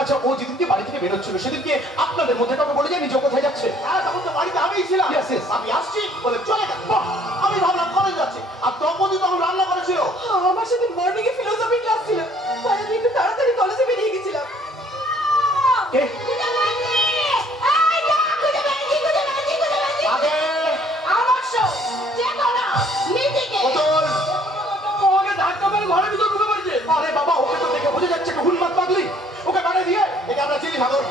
আচ্ছা, ও যেদিনকে বাড়ি থেকে বেরোচ্ছিল সেদিনকে আপনাদের মধ্যে কাউকে বলে যায়নি যে কোথায় যাচ্ছে? হ্যাঁ, তখন তো বাড়িতে আমিই ছিলাম। Yes, yes. আমি আসছি বলে চলে গেল। আমি ভাবলাম কলেজ যাচ্ছে, আর তখনই তখন রান্না করেছিল। আমার সাথে মর্নিং এ ফিলোসফি ক্লাস ছিল, তাই আমি একটু তাড়াতাড়ি কলেজে বেরিয়ে গেছিলাম। কে? আগে আমার শো দেখো না, নিজেকে বোতল। ওকে ধাক্কা মেরে ঘরের ভিতর ঢুকে পড়েছে। আরে বাবা, ওকে তো দেখে বোঝা যাচ্ছে কি হুনমাত পাগলি। ওকে বাড়ি দিয়ে একে আমরা চিনি ঠাকুর।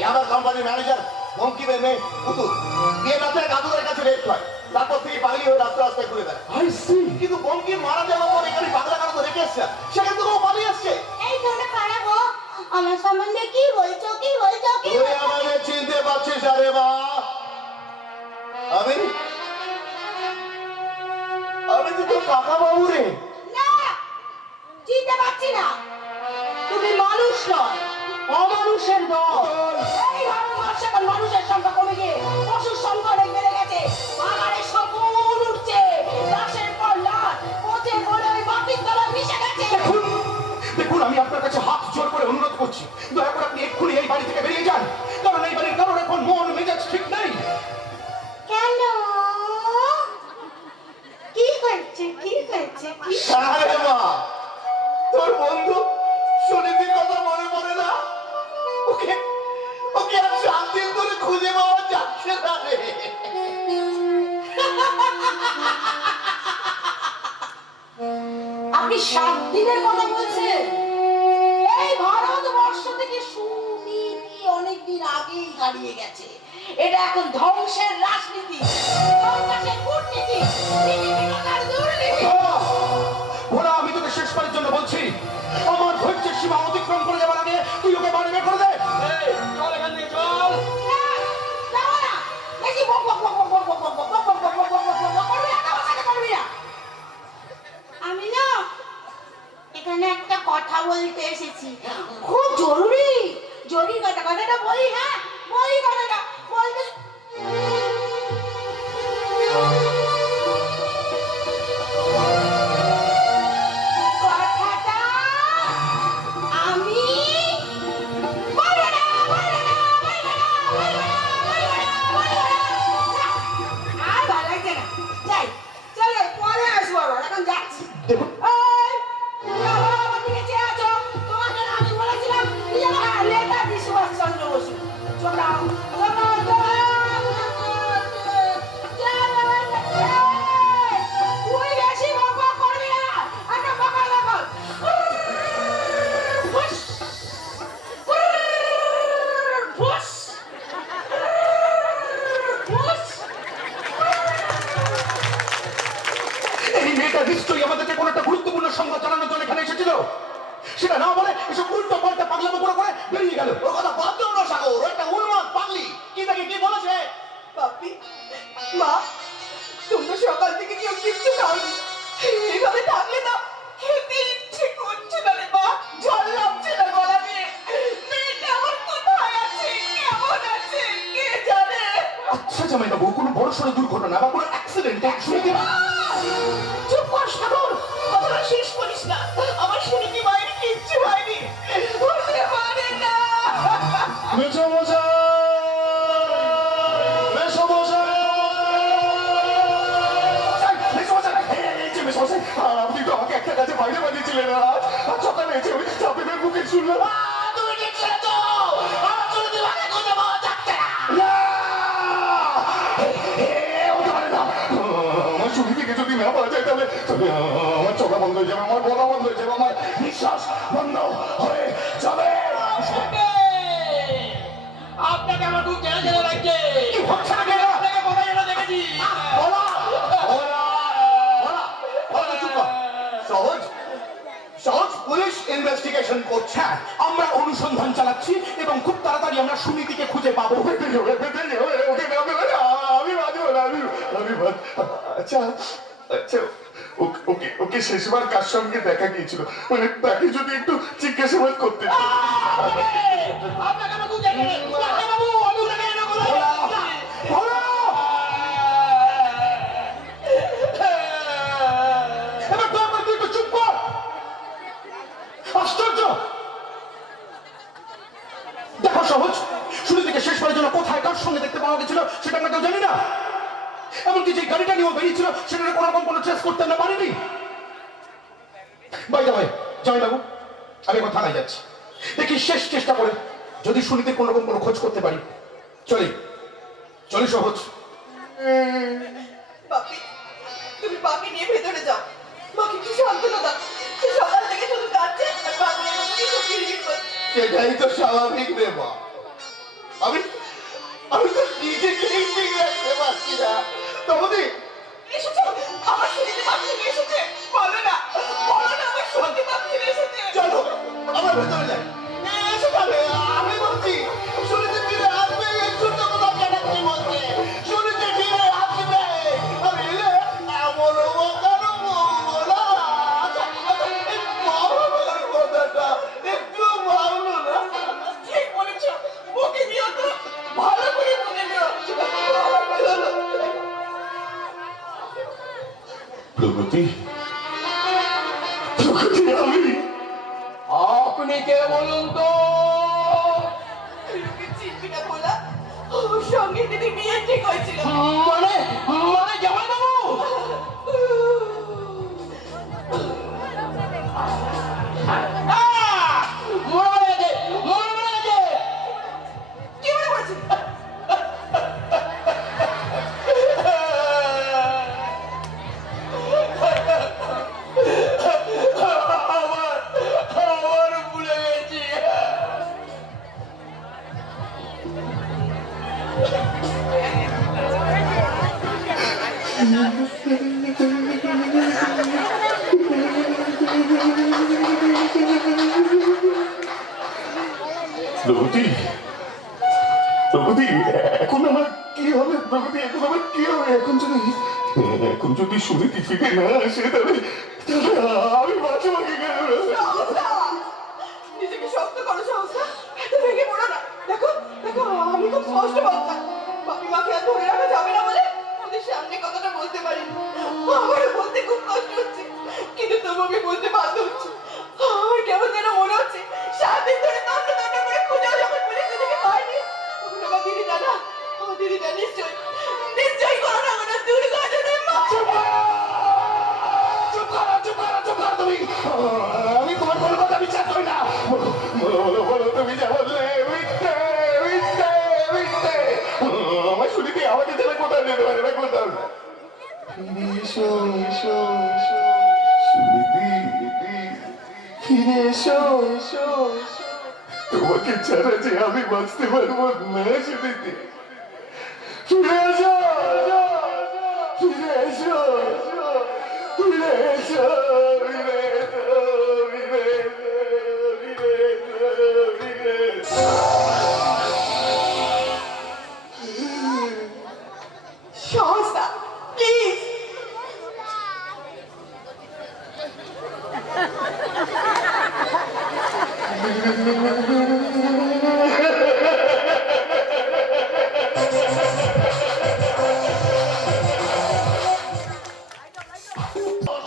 এ আমার কোম্পানির ম্যানেজার বঙ্কিমের মেয়ে পুতুল। বিয়ে রাতে দাদুদের কাছে রেট হয়, তারপর থেকে পাগলি হয়ে রাস্তা রাস্তায় ঘুরে বেড়ায়। I see. কিন্তু বঙ্কিম মারা যাওয়ার পর এখানে পাগলা কারো তো রেখে এসছে, সেখান থেকে ও পালিয়ে আসছে। এই তোমরা কারা গো? আমার সম্বন্ধে কি বলছো, কি বলছো, কি তুই বলছো? আমাদের চিনতে পারছিস? আরে মা, আমি আমি তো তোর কাকা বাবু রে। না, চিনতে পারছি না। তুমি মানুষ নয়, অমানুষের দল। এই ভারতবর্ষে এখন মানুষের সংখ্যা কমে গিয়ে পশুর সংখ্যা অনেক বেড়ে গেছে। পাহাড়ের শকুন উঠছে, লাশের পর লাশ পচে গলে ওই মাটির তলায় মিশে গেছে। দেখুন, দেখুন, আমি আপনার কাছে হাত জোর করে অনুরোধ করছি, দয়া করে আপনি এক্ষুনি এই বাড়ি থেকে বেরিয়ে যান। কারণ এই বাড়ির কারোর এখন মন মেজাজ ঠিক নেই। কেন? কি হয়েছে, কি হয়েছে, কি? আরে মা, তোর বন্ধু সুনীতির কথা মনে পড়ে না? ওকে ওকে আর 7 দিন ধরে খুঁজে পাওয়া যাচ্ছে না রে। আপনি 7 দিনের কথা বলছেন? এই ভারতবর্ষ থেকে সুনীতি অনেকদিন আগেই হারিয়ে গেছে। এটা এখন ধ্বংসের রাজনীতি, সন্ত্রাসের কূটনীতি, নীতিহীনতার দুর্নীতি। ওরা, আমি তোকে শেষবারের জন্য বলছি, আমার ধৈর্যের সীমা অতিক্রম করে যাওয়ার আগে তুই ওকে বাড়ি বের করে দে। চল এখান থেকে, চল। না, যাবো না। বেশি বক বক বক বক বক বক বক বক বক বক বক বক বক বক বক করবি না, আমার সাথে করবি না। আমি না এখানে একটা কথা বলতে এসেছি, খুব জরুরি জরুরি কথা। কথাটা বলি? হ্যাঁ বলি, কথাটা বলতে। কথাটা আমি বলবো না, বলবো না, বলবো না, বলবো না, বলবো না, বলবো না। আর ভালো লাগছে না, যাই, চলো পরে আসবো আবার, এখন যাচ্ছি। দেখুন, এই, তুমি আবার আমার দিকে চেয়ে আছো। তোমাকে না আমি বলেছিলাম তুমি যেন নেতাজি সুভাষচন্দ্র বসু। চলো, চলো, চলো। তুই বেশি বক বক করবি না, একটা বকা বকল। ফুস, ফুস, ফুস। এই মেয়েটা নিশ্চয়ই আমাদেরকে কোনো একটা গুরুত্বপূর্ণ সংবাদ জানানোর জন্য এখানে এসেছিল। সেটা না বলে এসব উল্টো পাল্টা পাগলামো করে করে বেরিয়ে গেল। ওর কথা বাদ দাও না সাগর, ও একটা উন্মাদ পাগলি। কি থেকে কি বলেছে? পাপি, মা, তোমরা সকাল থেকে কেউ কিচ্ছু খাওনি। এইভাবে থাকলে না খেতে ইচ্ছে করছে না রে মা, জল লাগছে না গলা দিয়ে। মেয়েটা আমার কোথায় আছে, কেমন আছে, কে জানে? আচ্ছা জামাইবাবু, কোনো বড় সড়ো দুর্ঘটনা বা কোনো অ্যাক্সিডেন্ট শুনতে চুপ কর সাগর, কথাটা শেষ করিস না। আমার শুনিনি মায়ের কিচ্ছু হয়নি, হতে পারে না। আপনি তো আমাকে একটা কাছে বাইরে বানিয়েছিলেন, আজ সকালে এসে ওই চাপের মুখে শুনলাম। তুমি ঠিক ছেড়ে দাও, আমার সুনীতি ভাগে খুঁজে পাওয়া যাচ্ছে না। আমার শুনি থেকে যদি না পাওয়া যায় তাহলে আমার চোখা বন্ধ হয়ে যাবে, আমার বলা বন্ধ হয়ে যাবে, আমার নিঃশ্বাস বন্ধ হয়ে যাবে। আপনাকে আমার খুব চেনা চেনা লাগছে। কি হচ্ছে না কেন? আপনাকে কোথায় যেন দেখেছি। বলা, বলা, বলা, বলা, চুপ কর। সহজ সহজ পুলিশ ইনভেস্টিগেশন করছে। হ্যাঁ, আমরা অনুসন্ধান চালাচ্ছি এবং খুব তাড়াতাড়ি আমরা সুনীতিকে খুঁজে পাবো। আমি বাঁচবো না, আমি আচ্ছা আচ্ছা, ওকে ওকে শেষবার কার সঙ্গে দেখা গিয়েছিল, মানে তাকে যদি একটু জিজ্ঞাসাবাদ করতে। আপনাকে আমার খুব চেনা লাগছে। বাবু, আমি ওনাকে যেন কোথায় এবার দয়া করে তুই একটু চুপ কর। আশ্চর্য, সেটা কোনো রকম কোনো ট্রেস করতে না পারিনি। বাই দা ওয়ে জামাইবাবু, আমি এখন থানায় যাচ্ছি, দেখি শেষ চেষ্টা করে যদি সুনীতির কোনো রকম কোনো খোঁজ করতে পারি। চলি চলি সহজ। বাপি, তুমি বাপি নিয়ে ভেতরে যাও, বাকি কি সান্ত্বনা দাও। সে সকাল থেকে শুধু কাঁদছে আর পাগলের মতো কিছু কিরকির করছে। সেটাই তো স্বাভাবিক রে মা। আমি আমি তো নিজেকেই ঠিক রাখতে পারছি না। তবে এসেছে আমার সুনীতি বাপ ফিরে এসেছে, বলো না আমার সুনীতি বাপ ফিরে এসেছে। চলো আমরা ভেতরে যাই। এসে যাবে, আমি বলছি শুনেছি ফিরে আসবে। এই ছোট্ট কথা জানাচ্ছি বলছে শুনেছি ফিরে আসবে। আমি এলে এমন হবো কেন বলবো না। এই মহাভারতের কথাটা একটু ভাবলো না। ঠিক বলেছো, ওকে দিও তো, ভালো করে মনে নিও। প্রগতি, প্রগতি, আমি আপনি কে বলুন তো? তুই চিনবি না বলা, ওর সঙ্গে দিদি বিয়ে ঠিক হয়েছিল। মানে মানে জামাইবাবু, মনে আছে, মনে আছে। কি মনে পড়েছে? আবার ভুলে গেছি। প্রগতি, প্রগতি, এখন আমার কি হবে? প্রগতি, এখন আমার কি হবে? এখন যদি সুনীতি ফিরে না আসে তাহলে আমি বাঁচবো কি করে? সাহসা! নিজেকে শক্ত করো সাহসা, এত ভেঙে পড়ো না। দেখো দেখো, আমি খুব স্পষ্ট বক্তা, বাপি মাকে আর ধরে রাখা যাবে না বলে ওদের সামনে কথাটা বলতে পারি। আমার বলতে খুব কষ্ট হচ্ছে, কিন্তু তবু আমি বলতে বাধ্য হচ্ছি। আমার কেমন যেন মনে হচ্ছে 7 দিন ধরে তন্ন তন্ন করে খুঁজেও যখন পুলিশ দিদিকে পাইনি, তখন আমার দিদিটা নিশ্চয়ই কোনো না কোনো দুর্ঘটনায় মারা চুপ করো, চুপ করো, চুপ করো তুমি। আমি তোমার কোনো কথা বিচার করি না। বলো, বলো, বলো, তুমি যা বললে মিথ্যে, মিথ্যে, মিথ্যে। আমার সুনীতি আমাকে ছেড়ে কোথাও যেতে পারে না, কোথাও না। ফিরে এসো, এসো, এসো। সুনীতি, ফিরে এসো, এসো, এসো। তোমাকে ছাড়া যে আমি বাঁচতে পারবো না সুনীতি। ফিরে এসো, ফিরে এসো, ফিরে এসো, ফিরে এসো, ফিরে এসো, ফিরে এসো, ফিরে এসো। সাহসা, প্লিজ।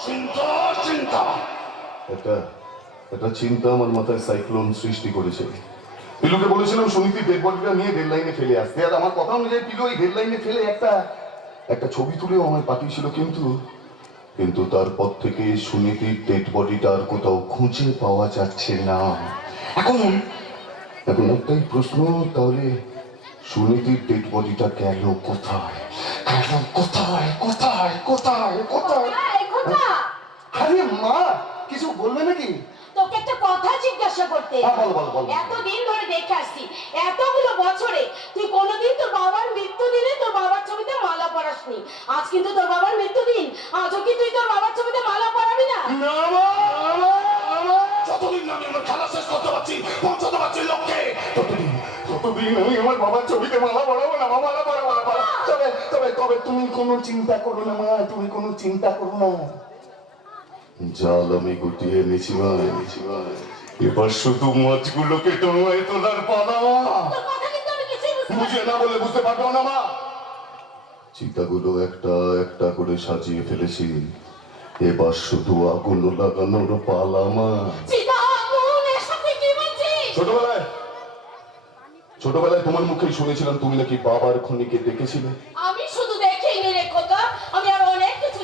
চিন্তা চিন্তা একটা চিন্তা আমার মাথায় সাইক্লোন সৃষ্টি করেছে। পিলুকে বলেছিলাম সুনীতি ডেড বডিটা নিয়ে রেল লাইনে ফেলে আসতে, আর আমার কথা অনুযায়ী পিলু ওই রেল লাইনে ফেলে একটা ছবি তুলেও আমায় পাঠিয়েছিল। কিন্তু তারপর থেকে সুনীতির ডেড বডিটা আর কোথাও খুঁজে পাওয়া যাচ্ছে না। এখন একটাই প্রশ্ন, তাহলে সুনীতির ডেড বডিটা গেল কোথায়? গেল কোথায়, কোথায়, কোথায়, কোথায়? আরে মা, কিছু বলবে নাকি? তোকে একটা কথা জিজ্ঞাসা করতে। হ্যাঁ, বলো, বলো, বলো। এতদিন ধরে দেখে আসছি, এতগুলো বছরে তুই কোনোদিন তোর বাবার মৃত্যু দিনে তোর বাবার ছবিতে মালা পরাসনি। আজ কিন্তু তোর বাবার মৃত্যু দিন, আজও কি তুই তোর বাবার ছবিতে মালা পরাবি না? যতদিন না আমি আমার খেলা শেষ করতে পারছি, পৌঁছাতে পারছি লক্ষ্যে, ততদিন আমি আমার বাবার ছবিতে মালা পরাবো না, মালা পরাবো না। তবে তুমি কোনো চিন্তা করো না মা, তুমি কোনো চিন্তা করো না। জাল আমি গুটিয়ে এনেছি মা, এবার শুধু মাছগুলোকে ডোঙায় তোলার পালা। তোর কথা কিন্তু আমি কিছুই বুঝতে বুঝে না বলে বুঝতে পারবো না মা। চিতাগুলো একটা একটা করে সাজিয়ে ফেলেছি, এবার শুধু আগুন লাগানোর পালা মা। চিতা আগুন, এসব তুই কি বলছিস? ছোটবেলায় তোমার মুখেই শুনেছিলাম তুমি নাকি বাবার খনিকে দেখেছিলে। আমি শুধু দেখিনি রে খোকা, আমি আর অনেক কিছু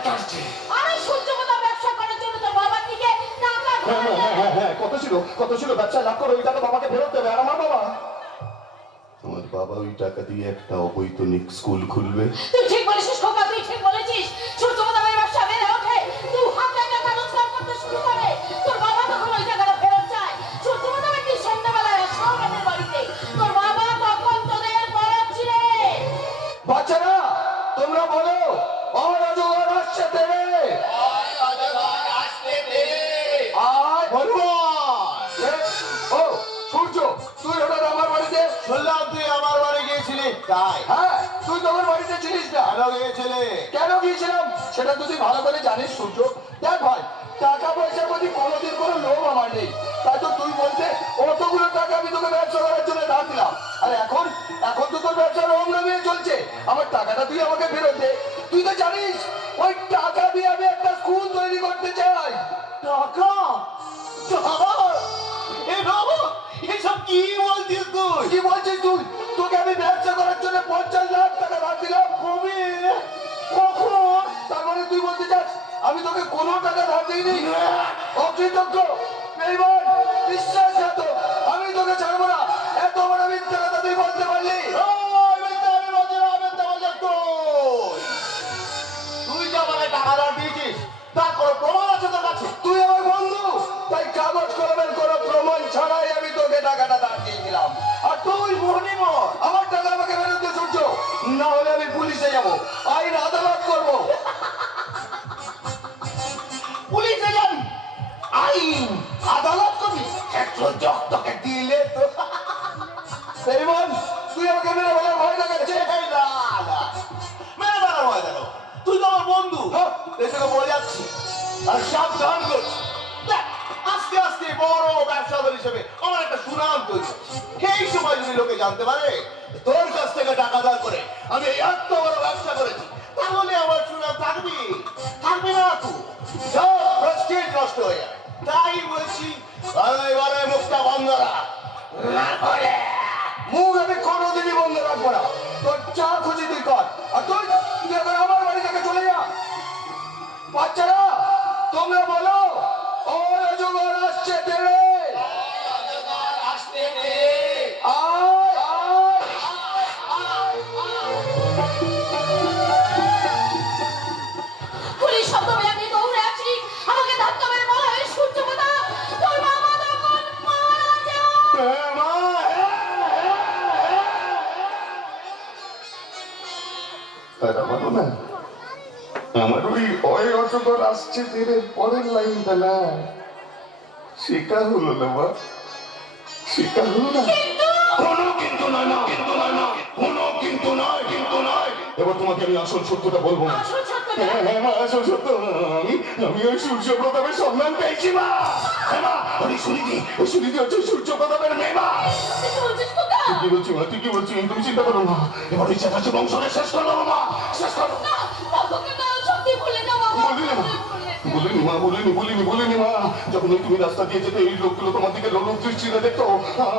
খরচা আসছে। আমি সূর্যকোনা ব্যবসা করার জন্য তোর বাবার দিকে টাকা ধার দেব। হ্যাঁ, কত ছিল ব্যবসায় লাভ করে ওই টাকা বাবাকে ফেরত দেবে। আর আমার বাবা ওই টাকা দিয়ে একটা অবৈতনিক স্কুল খুলবে। তুই ঠিক বলেছিস খোকা, তুই ঠিক বলেছিস। সূর্যকোনার ব্যবসা বেড়ে ওঠে, তুই হাতে টাকা রোজগার করতে শুরু করে, তোর বাবা তখন ওই টাকাটা ফেরত চায়। সূর্যকোনা একদিন সন্ধ্যাবেলায় আসলো আমাদের বাড়িতে, তোর বাবা তখন তোদের পড়াচ্ছিলে। বাচ্চারা তোমরা বলো অরাজকতা আসছে তেরে। আয় বলবো ও সূর্য, তুই হঠাৎ আমার বাড়িতে? শুনলাম তুই আমার বাড়ি গিয়েছিলি, তাই হ্যাঁ, তুই তোমার বাড়িতে ছিলিস না? কেন গিয়েছিলি? কেন গিয়েছিলাম সেটা তুই ভালো করে জানিস সূর্য। দেখ ভাই, টাকা পয়সার প্রতি কোনোদিন কোনো লোভ আমার নেই, তাই তো তুই বলতে অতগুলো টাকা আমি তোকে ব্যবসা করার জন্য ধার দিলাম। আর এখন তো তোর ব্যবসা রং নামিয়ে চলছে। আমার টাকাটা তুই আমাকে ফেরত দে। তুই তো জানিস ওই টাকা দিয়ে আমি একটা স্কুল তৈরি করতে চাই। টাকা? এসব কি বলছিস তুই? কি বলছিস তুই? তোকে আমি ব্যবসা করার জন্য 50 লাখ টাকা ধার দিলাম। কবে? কখন? তার মানে তুই বলতে চাস আমি তোকে কোনো টাকা ধার দিইনি? অকৃতজ্ঞ, বেঈমান, বিশ্বাসঘাতক, আমি তোকে ছাড়বো না। এত বড় মিথ্যা কথা তুই বলতে পারলি? তুই যে আমাকে টাকা ধার দিয়েছিস তার কোনো প্রমাণ আছে তোর কাছে? তুই আমার বন্ধু, তাই কাগজ কলমের কোনো প্রমাণ ছাড়াই আমি তোকে টাকাটা ধার দিয়েছিলাম। আর তুই মুহুর্নিমোর আমার টাকা আমাকে ফেরত দে সূর্য, না হলে আমি পুলিশে যাবো, আইন আদালত করবো। পুলিশে যাবি, আইন আদালত করবি? একটু তোকে দিলে তো বেঈমান, তুই আমাকে মেরে ফেলার ভয় দেখাচ্ছে। এই না, না, মেরে ফেলার ভয় দেখো। তুই তো আমার বন্ধু, হ্যাঁ। এই তোকে বলে যাচ্ছি আর সাবধান করছি। দেখ, আস্তে আস্তে বড় ব্যবসাদার হিসেবে আমার একটা সুনাম তৈরি হচ্ছে। এই সময় যদি লোকে জানতে পারে তোর কাছ থেকে টাকা ধার করে আমি এত বড় ব্যবসা করেছি, তাহলে আমার সুনাম থাকবি না তুই, সব প্রেস্টিজ নষ্ট হয়ে যাবে। তাই বলছি এবারে মুখটা বন্ধ রাখ, না হলে মুখ আমি কোনোদিনই বন্ধ রাখবো না। তোর যা খুশি তুই কর, আর তুই এখন আমার বাড়ি থেকে চলে যা। বাচ্চারা তোমরা বলো অরাজকতা আসছে তেরে। আয় আয়। পুলিশ শব্দ পেয়ে আমি দৌড়ে আসি, আমাকে ধাক্কা মেরে বলা হয় সূর্যকোনা তোর বাবা তখন মারা যায়। আর আমারও না, আমার ওই অরাজকতা আসছে তেরে পরের লাইনটা না, সেটা হলো না মা, সেটা হলো না। কোনো কিন্তু নয় না, কিন্তু নয় না, কোনো কিন্তু নয়, কিন্তু নয়। এবার তোমাকে আমি আসল সত্যটা বলবো না। আসল সত্যটা? হ্যাঁ হ্যাঁ মা, আসল সত্য, আমি ওই সূর্য প্রতাপের সন্ধান পেয়েছি মা। হ্যাঁ মা, ওই সুনীতি হচ্ছে সূর্য প্রতাপের মেয়ে মা। তুই কি বলছিস খোকা? কি বলছি মা, তুই কি বলছিস? তুমি চিন্তা করো না, এবার ওই চেঁচাচি বংশকে শেষ করবো মা, শেষ করবো। না, খোকা না, সত্যি ভুলে যাও বাবা। বলিনি মা, বলিনি মা। যখন ওই তুমি রাস্তা দিয়ে যেতে এই লোকগুলো তোমার দিকে লোক দৃষ্টিতে দেখতো,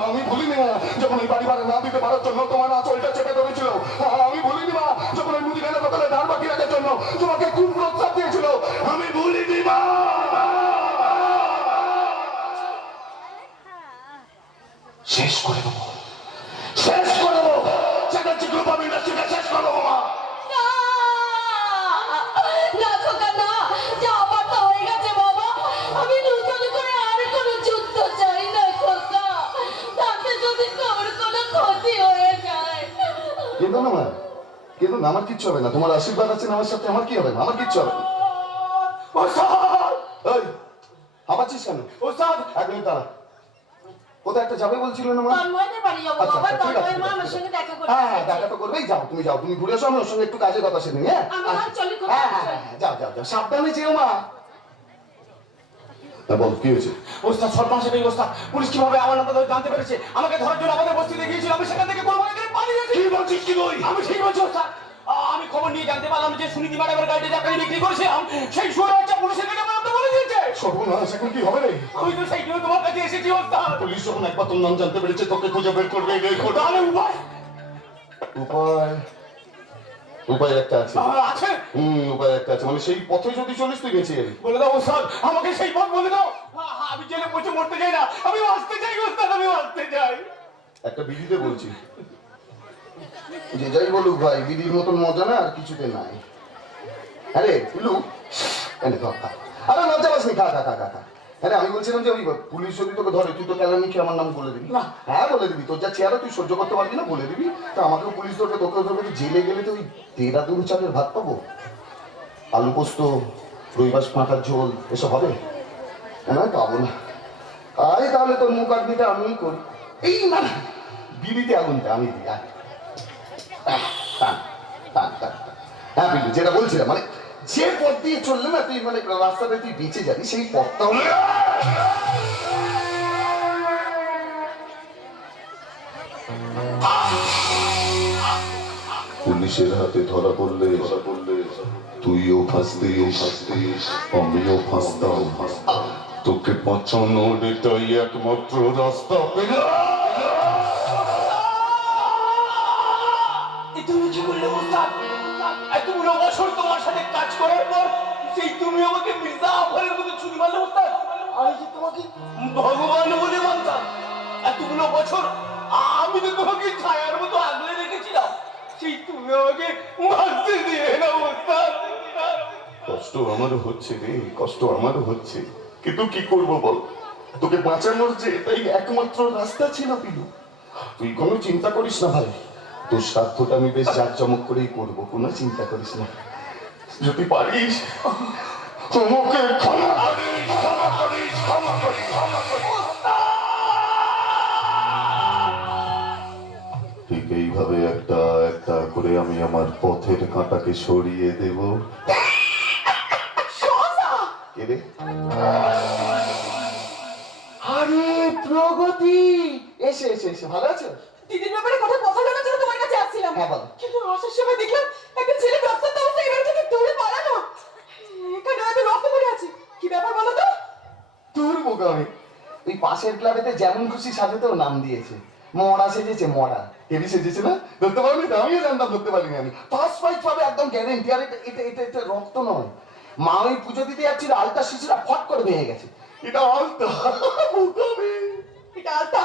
আমি বলিনি মা। যখন ওই বাড়ি ভাড়া না দিতে পারার জন্য তোমার আঁচলটা চেপে ধরেছিল, আমি বলিনি মা। যখন ওই মুদিখানা দোকানে ধার বাকি রাখার জন্য তোমাকে খুব প্রস্তাব দিয়েছিল, আমি বলিনি মা। শেষ করে দেবো, শেষ করে দেবো, চেঁচাচি গ্রুপ আমি ইন্ডাস্ট্রিটা শেষ করে দেবো মা। না, না খোকা না, যা আমার তো হয়ে গেছে বাবা। আমি নতুন করে আর কোনো যুদ্ধ চাই না খোকা, তাতে যদি তোর কোনো ক্ষতি হয়ে যায়। কিন্তু না মা, কিন্তু না, আমার কিচ্ছু হবে না। তোমার আশীর্বাদ আছে আমার সাথে, আমার কি হবে না, আমার কিচ্ছু হবে না। ওস্তাদ! এই হাঁপাচ্ছিস কেন? ওস্তাদ! এক মিনিট দাঁড়া, কোথায় একটা যাবে বলছিল না মা? তন্ময়দের বাড়ি যাবো আচ্ছা, বাবা, আচ্ছা, ঠিক আছে, তন্ময়ের ঠিক মা আছে, আমার ঠিক সঙ্গে আছে। দেখা করতে হ্যাঁ হ্যাঁ, এসেছে। দেখা তো করবেই। যাও, তুমি যাও, তুমি ঘুরে এসো, আমি ওর সঙ্গে একটু কাজের কথা সেরে নিই। হ্যাঁ আমি না চলি খোকা, হ্যাঁ হ্যাঁ হ্যাঁ, যাও যাও যাও, সাবধানে যেও মা। বল কি হয়েছে? ওস্তাদ সর্বনাশ এই ওস্তাদ, পুলিশ কিভাবে আমার নামটা ধরে জানতে পেরেছে, আমাকে ধরার জন্য আমাদের বস্তিতে গিয়েছিল, আমি সেখান থেকে কোরবানি করে পালিয়ে গেছি। কি বলছিস কি তুই? আমি ঠিক বলছি ওস্তাদ। আমি খবর নিয়ে জানতে পারলাম যে সুনীতি ম্যাডামের গাড়িতে টাকা বিক্রি করেছিলাম, সেই সুরে বাচ্চা পুলিশের কাছে আমার নামটা বলে দিয়েছে। সর্বনাশ, এখন কি হবে রে? আমি তো সেই জন্য তোমার কাছে এসেছি ওস্তাদ। পুলিশ যখন একবার তোর নাম জানতে পেরেছে, তোকে খুঁজে বের করবে, বের করবে। তাহলে উপায়? উপায় উপায় একটা আছে। আছে? উপায় একটা আছে, মানে সেই পথে যদি চলিস তুই বেঁচে যাবি। বলে দাও ওস্তাদ, আমাকে সেই পথ বলে দাও। আমি জেলে পচে মরতে চাই না, আমি বাঁচতে চাই ওস্তাদ, আমি বাঁচতে চাই। একটা বিড়িতে বলছি, যে যাই বলুক ভাই, বিড়ির মতন মজা না আর কিছুতে নাই। আরে পিলু, এনে খা খা। আরে লজ্জা পাসনি, খা খা খা খা খা। আরে আমি বলছিলাম যে ওই পুলিশ যদি তোকে ধরে, তুই তো কেলানি খেয়ে আমার নাম বলে দিবি। না। হ্যাঁ বলে দিবি, তোর যা চেহারা তুই সহ্য করতে পারবি না, বলে দিবি। তা আমাকেও পুলিশ ধরবে, তোকেও ধরবে, তুই জেলে গেলে তো ওই দেরাদুন চালের ভাত পাবো, আলু পোস্ত, রুই মাছ পাঁঠার ঝোল, এসব হবে? না পাবো না। আয় তাহলে তোর মুখ আগ্নিটা আমিই করি। এই না না, বিড়িতে আগুনটা আমি দিই। আয়। টান টান টান টান। হ্যাঁ বিলু, যেটা বলছিলাম, মানে যে পথ দিয়ে চললে না তুই, মানে রাস্তাতে তুই বেঁচে যাবি, সেই পথটা হলো পুলিশের হাতে ধরা পড়লে তুইও ফাঁসতিস, আমিও ফাঁসতাম। তোকে বাঁচানোর এটাই একমাত্র রাস্তা। এই তুমি কি করলে ওস্তাদ? এতগুলো বছর তোমার সাথে কাজ করার পর সেই তুমি আমাকে মির্জা আফারের মতো ছুরি মারলে ওস্তাদ। আমি যে তোমাকে ভগবান বলে মানতাম, এতগুলো বছর আমি তো তোমাকে ছায়ার মতো আগলে রেখেছিলাম, সেই তুমি আমাকে মারতে দিয়ে না ওস্তাদ। কষ্ট আমারও হচ্ছে রে, কষ্ট আমারও হচ্ছে, কিন্তু কি করবো বল, তোকে বাঁচানোর যে এটাই একমাত্র রাস্তা ছিল পিলু। তুই কোনো চিন্তা করিস না ভাই, তোর স্বার্থটা আমি বেশ জাঁকজমক করেই করবো, কোনো চিন্তা করিস না। যদি পারিস তোমাকে ক্ষমা করিস, ক্ষমা করিস, ক্ষমা করিস, ক্ষমা করিস। ঠিক এইভাবে একটা একটা করে আমি আমার পথের কাঁটাকে সরিয়ে দেব। কে রে? আরে প্রগতি, এসে এসে এসে, ভালো আছো? দিদির ব্যাপারে কথা জানার জন্য তোমার কাছে আসছিলাম। হ্যাঁ বলো। কিন্তু আসার সময় দেখলাম একটা ছেলে রক্তাক্ত অবস্থায় এবার থেকে দৌড়ে পালানো। এখানে হয়তো রক্ত পড়ে আছে, কি ব্যাপার বলো তো? তোর বোকামি, ওই পাশের ক্লাবেতে যেমন খুশি সাজাতেও নাম দিয়েছে, মরা সেজেছে, মরা। হেভি সেজেছে না? ধরতে পারলি তো? আমিও জানতাম, ধরতে পারিনি আমি। ফার্স্ট ফাইট পাবে একদম গ্যারেন্টি। আর এটা এটা এটা এটা রক্ত নয়, মা ওই পুজো দিতে যাচ্ছিল, আলতা শিশুরা ফট করে ভেঙে গেছে। এটা আলতা বোকামি। এটা আলতা?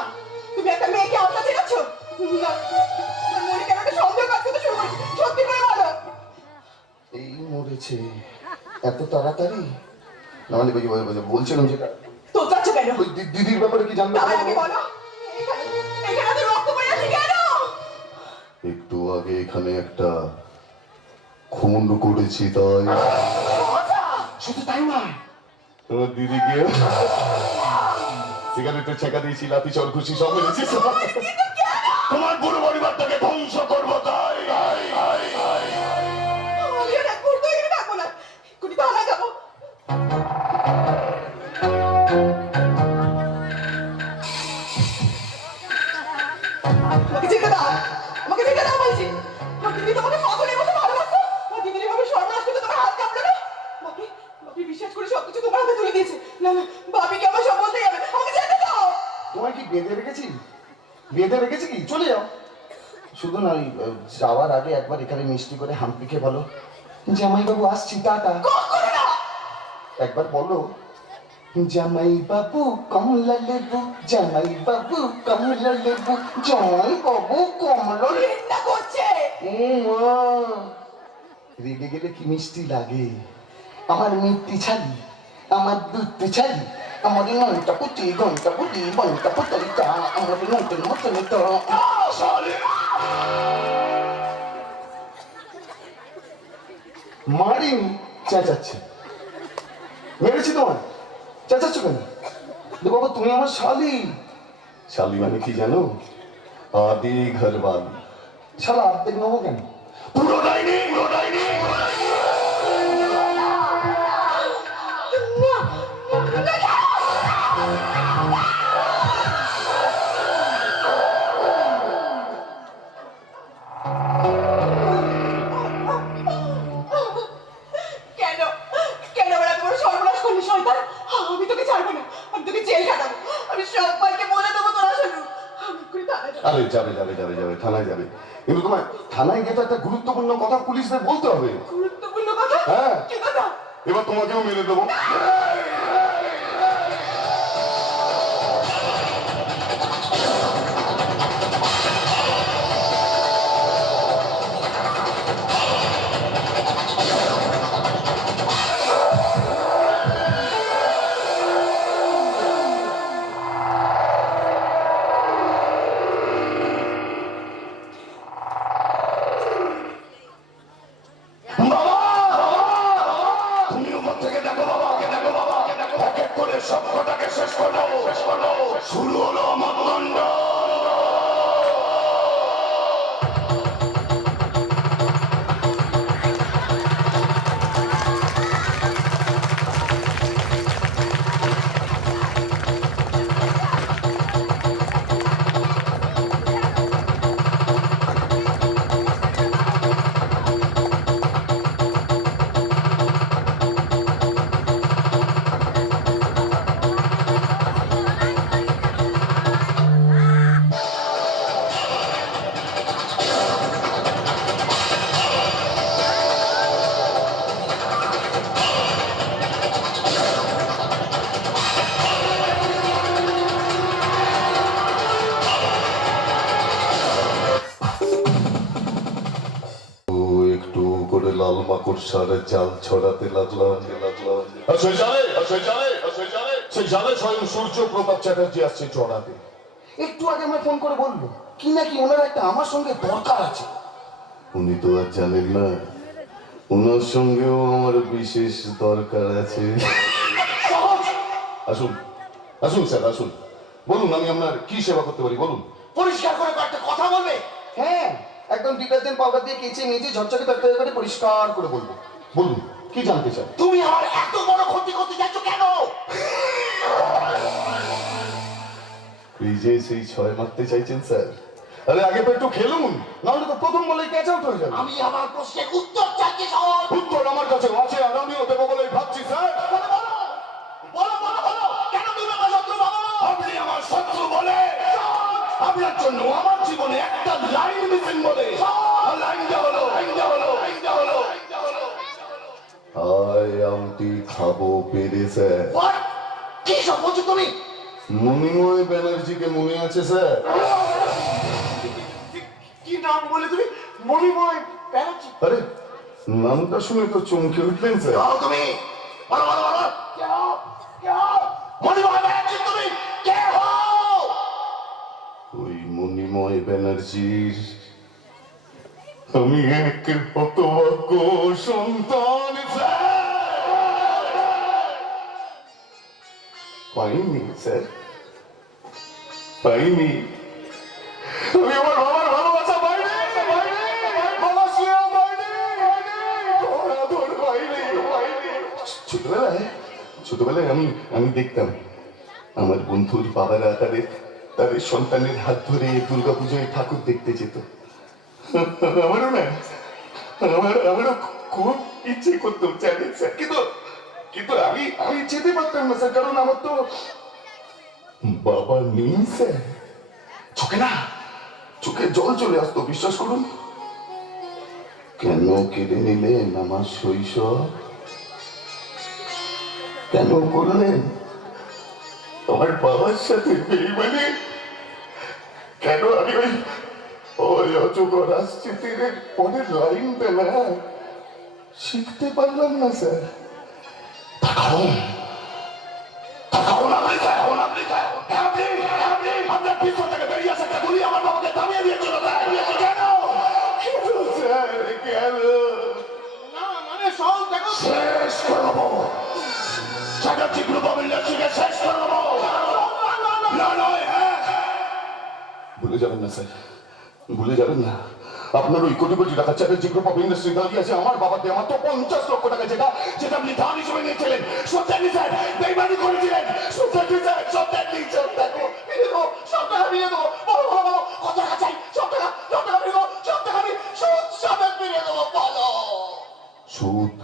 তুমি একটা মেয়েকে আলতা চেনাচ্ছ? না, আমার মনে কেন একটা সন্দেহ কাজ করতে শুরু করেছে। সত্যি করে বলো। এই মরেছে এত তাড়াতাড়ি? না মানে বলছিলাম যেটা, তো যাচ্ছ কেন? ওই দিদির ব্যাপারে কি জানতে তার আগে পারবো? বলো, এখানে তো রক্ত পড়ে আছে কেন? একটু আগে এখানে একটা খুন করেছি, তাই। শুধু তাই নয়, তোমার দিদিকে সিগারেটের ছেঁকা দিয়েছি, লাঠি চর খুশি সব মেরেছি। তোমার পুরো পরিবারটাকে ধ্বংস করবো, তাই। আমি আর এক মুহূর্ত এখানে থাকবো না, এক্ষুনি থানা যাবো। আমাকে যেতে দাও, আমাকে যেতে দাও বলছি। আমার দিদি তোমাকে পাগলের মতো ভালোবাসতো, আমার দিদির এভাবে সর্বনাশ করতে তোমার হাত কাঁপলো না? বাপি, বাপি বিশ্বাস করে সবকিছু তোমার হাতে তুলে দিয়েছে। না না, বাপিকে আমার সব বলতে যাবে, আমাকে যেতে দাও। তোমায় কি বেঁধে রেখেছি? বেঁধে রেখেছি কি? চলে যাও। শুধু না, ওই যাওয়ার আগে একবার এখানে মিষ্টি করে হাম্পিকে বলো, জামাই বাবু আসছি, টাটা। কখনো না। একবার বলো, জামাই বাবু কমলা লেবু, জামাই বাবু কমলা লেবু, জামাই বাবু কমলা লেবু। ঘৃণা করছে। রেগে গেলে কি মিষ্টি লাগে। আমার মিষ্টি ছাড়ি, আমার দুধ ছাড়ি, আমার মনটা পুটি, ঘন্টা পুটি, মনটা পুতলিটা, আমার মনটা মতলিটা। মারিনি, চেঁচাচ্ছে। মেরেছি তোমার, চেঁচাচ্ছ কেন? বাবা তুমি আমার শালি। শালি মানে কি জানো? আদি ঘরবালি। শালা অর্ধেক নেবো কেন? পুরোটাই নেই, পুরোটাই নেই। কেন কেন ওরা তোমার সর্বনাশ করলি শয়তান? আমি তোকে ছাড়বো না, আমি তোকে জেল খাটাবো, আমি সবাইকে বলে দেবো তোরা শুধু। আমি এক্ষুনি থানায় যাবো। আরে যাবে যাবে যাবে যাবে, থানায় যাবে। কিন্তু তোমার থানায় গিয়ে তো একটা গুরুত্বপূর্ণ কথা পুলিশদের বলতে হবে। গুরুত্বপূর্ণ কথা? হ্যাঁ, কি কথা? এবার তোমাকেও মেরে দেবো। তুমি উপর থেকে দেখো বাবা, দেখো বাবা, এক এক করে সবকটাকে শেষ করো, শেষ করো। শুরু হলো আমার দণ্ড। একটু করে লাল মাকড়সার জাল ছড়াতে লাগলাম। সেই জালে স্বয়ং সূর্য প্রতাপ চ্যাটার্জি আসছে চড়াতে। একটু আগে আমায় ফোন করে বললো কি নাকি ওনার একটা আমার সঙ্গে দরকার আছে। উনি তো আর জানেন না ওনার সঙ্গেও আমার বিশেষ দরকার আছে। আসুন আসুন স্যার, আসুন, বলুন আমি আপনার কি সেবা করতে পারি বলুন। পরিষ্কার করে কয়েকটা কথা বলবে। হ্যাঁ, একদম ডিটারজেন্ট পাউডার দিয়ে কেচে মেজে ঝকঝকে তরকারি করে পরিষ্কার করে বলবো। বলুন কি জানতে চান? তুমি আমার এত বড় ক্ষতি করতে যাচ্ছ কেন? এই যে সেই 6 মারতে চাইছেন স্যার? আরে আগে তো একটু খেলুন, নাহলে তো প্রথম বলে ক্যাচ আউট হয়ে যাবে। আমি আমার প্রশ্নের উত্তর চাইছি সহজ। উত্তর আমার কাছে আছে আর আমিও দেবো বলেই ভাবছি স্যার। বলো বলো বলো বলো বলো, কেন তুমি আমার শত্রু বাবা? আপনি আমার শত্রু বলে আপনার জন্য আমার জীবনে একটা লাইন মিসিং বলে। লাইনটা হলো আই আমটি খাবো পেরে স্যার। What? কি সব বলছো তুমি? মণিময় ব্যানার্জিকে মনে আছে স্যার? কি নাম বলে তুমি? মণিময় ব্যানার্জি? আরে নামটা শুনে তো চমকে উঠলেন স্যার। যাও তুমি, বলো বলো বলো, কে হও? কে হও? মণিময় ব্যানার্জি তুমি কে হও? ওই মণিময় ব্যানার্জির আমি এক হতভাগ্য সন্তান স্যার। পাইনি স্যার, পাইনি। আমি আমার বাবার ভালোবাসা পাইনি, বাবা শিয়া পাইনি, ধরাধর পাইনি। ছোটবেলায় আমি দেখতাম আমার বন্ধুর বাবারা তাদের সন্তানের হাত ধরে দুর্গাপুজোয় ঠাকুর দেখতে যেত। আমারও না, আমারও খুব ইচ্ছে করতো জানেন স্যার, কিন্তু আমি যেতে পারতাম না স্যার, কারণ আমার তো বাবা নেই স্যার। চোখে জল চলে আসতো, বিশ্বাস করুন। কেন কেড়ে নিলেন আমার শৈশব? কেন করলেন আমার বাবার সাথে বেইমানি? কেন আমি ওই অজগর আসছে তীরের পরের লাইনটা না শিখতে পারলাম না স্যার? তার কারণ আপনার পিছন থেকে বেরিয়ে আসে একটা গুলি আমার বাবাকে থামিয়ে দিয়েছিল। কেন স্যার, কেন? না মানে সহজ দেখো, শেষ করবো চ্যাটার্জি গ্রুপ অফ ইন্ডাস্ট্রিকে, শেষ করবো। না নয়, হ্যাঁ, ভুলে যাবেন না স্যার, ভুলে যাবেন না। আপনার ওই কোটি কোটি টাকা চ্যাটার্জি গ্রুপ অফ ইন্ডাস্ট্রি দাঁড়িয়ে আছে আমার বাবার দেওয়া মাত্র 50 লক্ষ টাকা, যেটা আপনি ধান হিসেবে নিয়েছিলেন। সত্যানি স্যার বেইমানি করেছিলেন। সত্যানি স্যার, সত্যানি ফিরে দেবো, সব টাকা ফিরে দেবো। বলো বলো বলো, কত টাকা চাই? সব টাকা ফিরে দেবো, সব টাকা আমি সুদ সমেত ফিরে দেবো। বলো। সুদ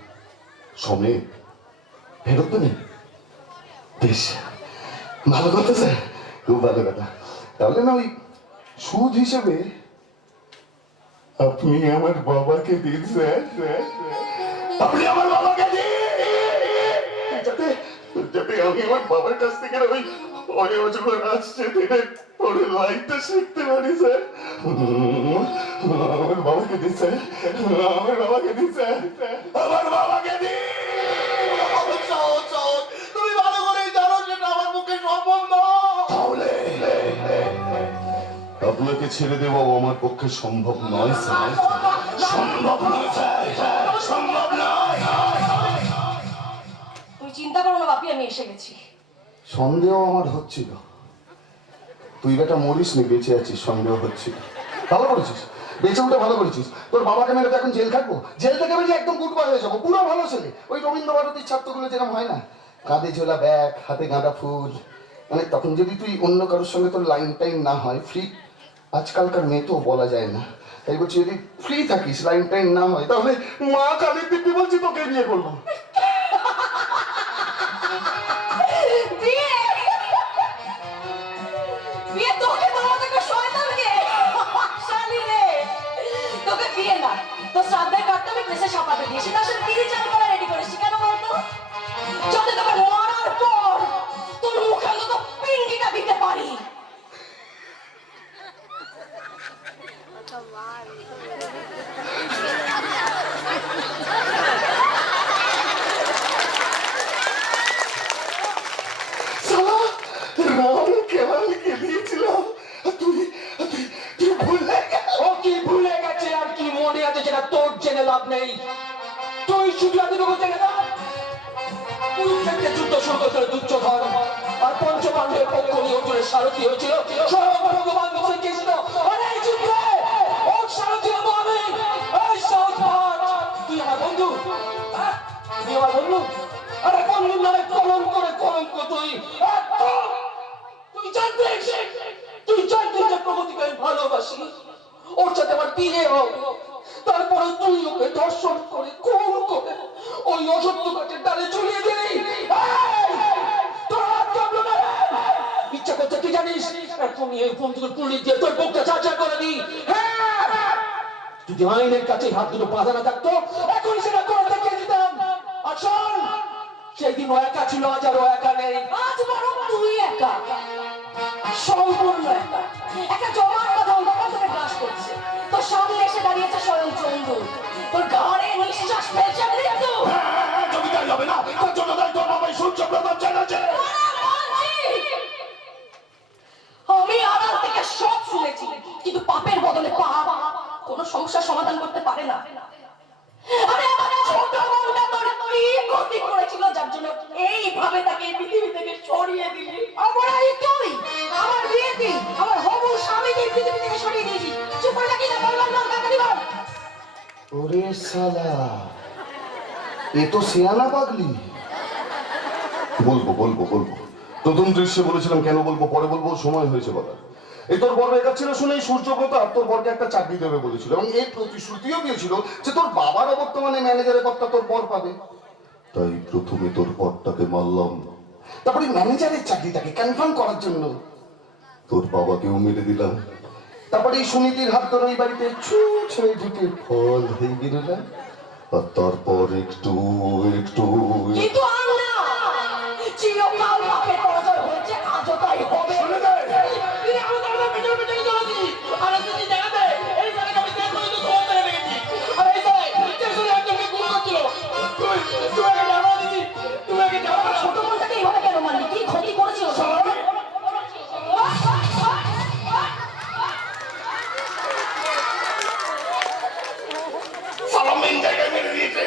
সমেত ফেরত দেবেন? বেশ ভালো কথা স্যার, খুব ভালো কথা। তাহলে না ওই সুদ হিসেবে আপনি আমার বাবাকে দিন স্যার, আপনি আমার বাবাকে দিন, যাতে যাতে আমি আমার বাবার কাছ থেকে ওই অজগর আসছে থেকে পরে লাইনটা শিখতে পারি স্যার। আমার বাবাকে দিন স্যার, আমার বাবাকে দিন স্যার, আমার বাবাকে দিন। তুমি ভালো করে জানো সেটা আমার পক্ষে সম্ভব নয়। তাহলে আপনাকে ছেড়ে দেওয়া আমার পক্ষে সম্ভব নয় স্যার, সম্ভব নয় স্যার, সম্ভব নয়। তুমি চিন্তা করো না বাপি, আমি এসে গেছি। সন্দেহ আমার হচ্ছিল, তুই বেটা মরিস নি, বেঁচে আছিস, সন্দেহ হচ্ছিল। ভালো করেছিস, বেঁচে উঠে ভালো করেছিস। তোর বাবাকে মেরে তো এখন জেল খাটবো, জেল থেকে বেরিয়ে একদম গুডবাই হয়ে যাবো, পুরো ভালো ছেলে। ওই রবীন্দ্র ভারতীর ছাত্রগুলো যেরকম হয় না, কাঁধে ঝোলা ব্যাগ, হাতে গাঁদা ফুল, মানে তখন যদি তুই অন্য কারোর সঙ্গে তোর লাইন টাইম না হয়, ফ্রি, আজকালকার মেয়ে তো বলা যায় না, তাই বলছি যদি ফ্রি থাকিস, লাইন টাইম না হয়, তাহলে মা কালীর দিব্যি বলছি তোকে বিয়ে করবো। বিয়ে বিয়ে তোকে তোমার থেকে শয়তানকে শালি রে, তোকে বিয়ে না, তো শ্রাদ্ধের কার্ডটা আমি প্রেসে ছাপাতে দিয়েছি, তার সাথে 3-4 করে রেডি করেছি। কেন বলতো? যাতে তোকে মরার পর তোর মুখে অন্তত পিন্ডিটা দিতে পারি। রাম কেমনকে দিয়েছিলাম, তুই তুই তুই ভুলে ও কি ভুলে গেছে আর কি মনে আছে সেটা তোর জেনে লাভ নেই। তুই শুধু এতটুকু জেনে না, কুরুক্ষেত্রে যুদ্ধ শুরু করেছিল দুর্যোধন, আর পঞ্চপাণ্ডবের পক্ষ নিয়ে অর্জুনের সারথি হয়েছিল স্বয়ং ভগবান শ্রীকৃষ্ণ। আর এই যুদ্ধে ওর সারথি হবো আমি। এই সাহস পাঠ, তুই আমার বন্ধু, হ্যাঁ? তুই আমার বন্ধু, আরে বন্ধুর নামে কলঙ্ক করে কলঙ্ক তুই। একদম! তুই জানতিস, তুই জানতিস যে প্রগতিকে আমি ভালোবাসি, ওর সাথে আমার বিয়ে হবে, তারপরে তুই ওকে ধর্ষণ করে খুন করে ওই অসত্য গাছের ডালে ঝুলিয়ে দিলি। তোর হাত কাঁপলো না রে? ইচ্ছা করছে কি জানিস, এখন এই বন্ধুকে পুলিশ দিয়ে তোর বুকটা চাচা করে দিই। হ্যাঁ, যদি আইনের কাছে হাত দুটো বাঁধা না থাকতো এখন সেটা করে দেখিয়ে দিতাম। আর শোন, সেই দিন ও একা ছিল, আজ আর ও একা নেই। আজ বরং তুই একা, সম্পূর্ণ একা। একটা জমার কথা অন্ধকার তোকে গ্রাস করছে, তোর সামনে এসে দাঁড়িয়েছে স্বয়ং চন্দ্র, তোর ঘরে নিঃশ্বাস ফেলছে মৃত্যু। জমিদার যাবে না, তার জন্য তাই তোর বাবাই সূর্য প্রতাপ জানাচ্ছে। আমি আড়াল থেকে সব শুনেছি, কিন্তু পাপের বদলে পাপ কোনো সমস্যার সমাধান করতে পারে না। আরে আমার ছোট বোনটা তোর কি ক্ষতি করেছিল যার জন্য এইভাবে তাকে এই পৃথিবী থেকে সরিয়ে দিলি? অপরাধী তুই, আমার বিয়েতে আমার হবু স্বামীকে এই পৃথিবী থেকে সরিয়ে দিয়েছি। চুপ করে থাকি না, বললাম না, তাড়াতাড়ি বল। ওরে শালা, এ তো সিয়ানা পাগলি। বলবো বলবো বলবো, প্রথম দৃশ্যে বলেছিলাম কেন বলবো, পরে বলবো, সময় হয়েছে বলার। এই তোর বর বেকার ছিল শুনে সূর্যপ্রতাপ তোর বরকে একটা চাকরি দেবে বলেছিল, এবং এই প্রতিশ্রুতিও দিয়েছিল যে তোর বাবার বর্তমানে ম্যানেজারের পদটা তোর বর পাবে। তাই প্রথমে তোর বরটাকে মারলাম, তারপরে ম্যানেজারের চাকরিটাকে কনফার্ম করার জন্য তোর বাবাকেও মেরে দিলাম। তারপরে এই সুনীতির হাত ধরে ওই বাড়িতে ছুঁচ হয়ে ঢুকে ফল হয়ে বেরোলাম, আর তারপর একটু একটু কিন্তু আর না, চিরকাল পাপের পরাজয় হয়েছে, আজও তাই হবে। ছোট বোনটাকে এইভাবে কেন মারলি? কি ক্ষতি করেছিল? সালামের জায়গায় মেরে দিয়েছে।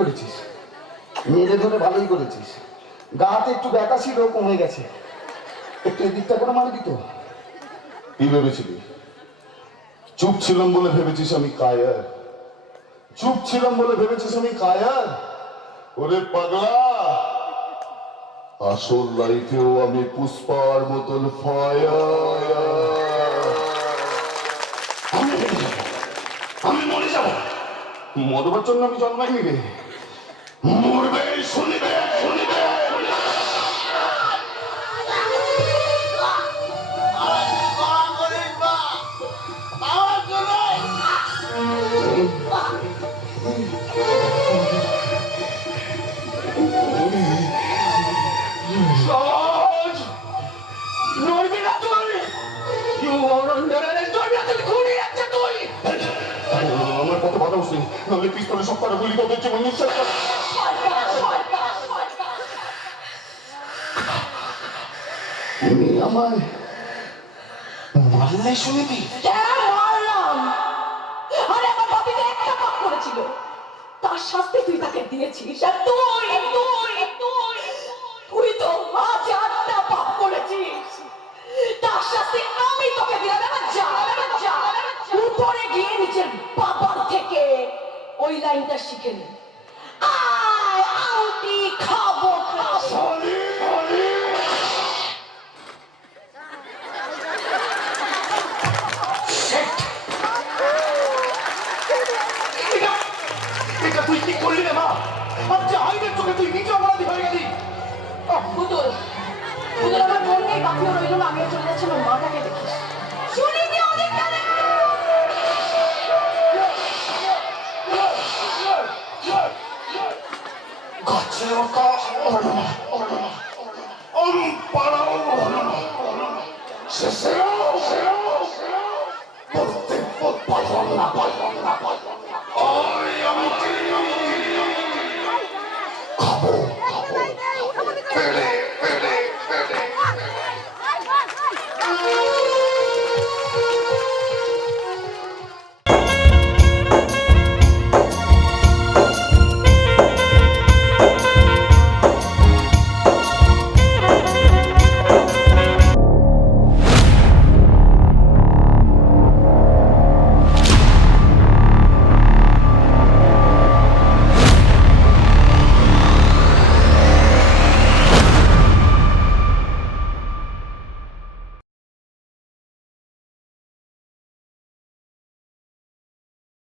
করেছিস, মেরে ধরে ভালোই করেছিস। গাতে একটু ব্যথা ছিল, কমে গেছে। একটু এদিকটা করে মারবি তো। কি ভেবেছিলি? চুপ ছিলাম বলে ভেবেছিস আমি কায়ার? চুপ ছিলাম বলে ভেবেছিস আমি কায়ার? ওরে পাগলা, আসল লাইফেও আমি পুষ্পার মতন ফায়ার। আমি মরে যাব। মরবার জন্য আমি জন্মাইনি রে। মরবে, শুনিবে, শুনিবে। সহজ নড়বি না তুই। ঘুরে যাচ্ছে তুই। আমার কত বাধা উঠছে, নাহলে পিস্তলে সব কটা গুলি তোদের জীবন নিঃশ্বাস কর। তুমি আমায় মারলে শুনিবি? হ্যাঁ, মারলাম। আরে আমার ভাবিতে একটা পাপ করেছিল, তার শাস্তি তুই তাকে দিয়েছিস। আর তুই তুই তুই তুই তো আজ 8টা পাপ করেছিস, তার শাস্তি আমি তোকে দিলাম। এবার যা, এবার যা, উপরে গিয়ে নিজের বাবার থেকে ওই লাইনটা শিখে নে। আয় আউটি খাবো খাবো। এটা তুই কি করলি রে মা? আচ্ছা আইনের চোখে তুই নিজে অপরাধী হয়ে গেলি। পুতুল, পুতুল আমার মন নেই, বাকিও রইল না। আমিও চলে যাচ্ছি, আমার মাটাকে দেখিস। শুনি দি অনেক টানে। গাছের পাড়াও শেষেও প্রত্যেক পথ পাইলাম না, পাইলাম না, পাইলাম না। ওই আমি খাবো, খাবো, পেড়ে, পেড়ে, পেড়ে।